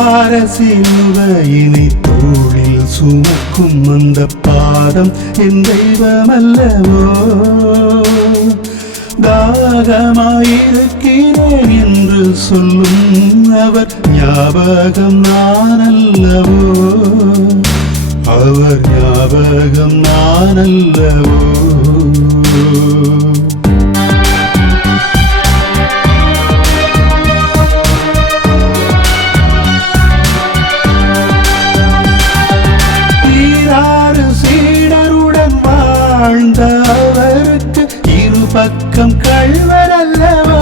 பாரசிலுவையினை தோளில் சுமக்கும் அந்த பாதம் என் தெய்வமல்லவோ தாகமாயிருக்கிறேன் என்று சொல்லும் அவர் ஞாபகம் நான் அல்லவோ அவர் ஞாபகம் நான் அல்லவோ வாழ்ந்தவருக்கு இரு பக்கம் கள்வரல்லவோ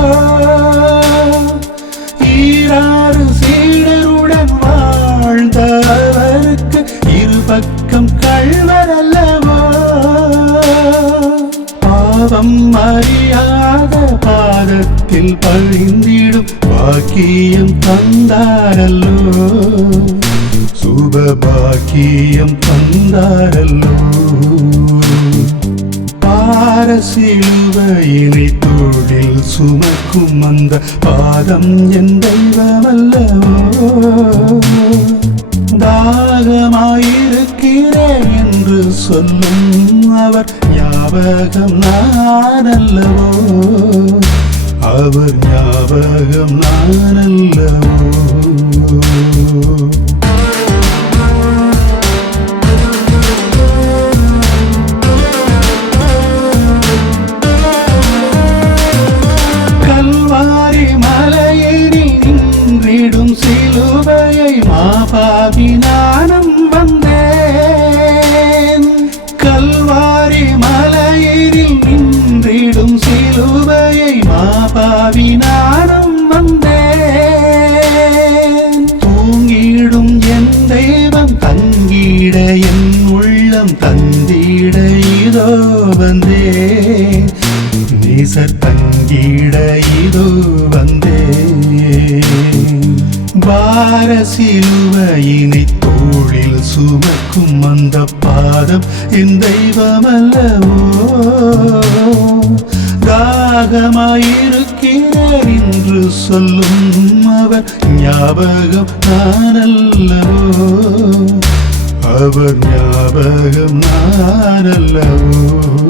ஈராறு சீடருடன் வாழ்ந்தவருக்கு இரு பக்கம் கள்வரல்லவோ பாவம் அறியாத பாதத்தில் பழிந்திடும் பாக்கியம் தந்தாரல்லோ சுபபாக்கியம் தந்தாரல்லோ பாரசிலுவையினை தோளில் சுமக்கும் அந்த பாதம் என் தெய்வமல்லவோ தாகமாயிருக்கிறேன் என்று சொல்லும் அவர் ஞாபகம் நான் அல்லவோ அவர் ஞாபகம் நான் அல்லவோ சிலுவையை மாபாவி நானும் வந்தேன் கல்வாரி மலையினில் நின்றிடும் சிலுவையை மாபாவி நானும் வந்தேன் தூங்கிடும் என் தெய்வம் தங்கிட என் உள்ளம் தந்திட இதோ வந்தேன் நேசர் தங்கிட இதோ வந்தேன் பாரசிலுவையினை தோளில் சுமக்கும் அந்த பாதம் என் தெய்வமல்லவோ தாகமாயிருக்கிறேன் என்று சொல்லும் அவர் ஞாபகம் நான் அல்லவோ அவர் ஞாபகம் நான் அல்லவோ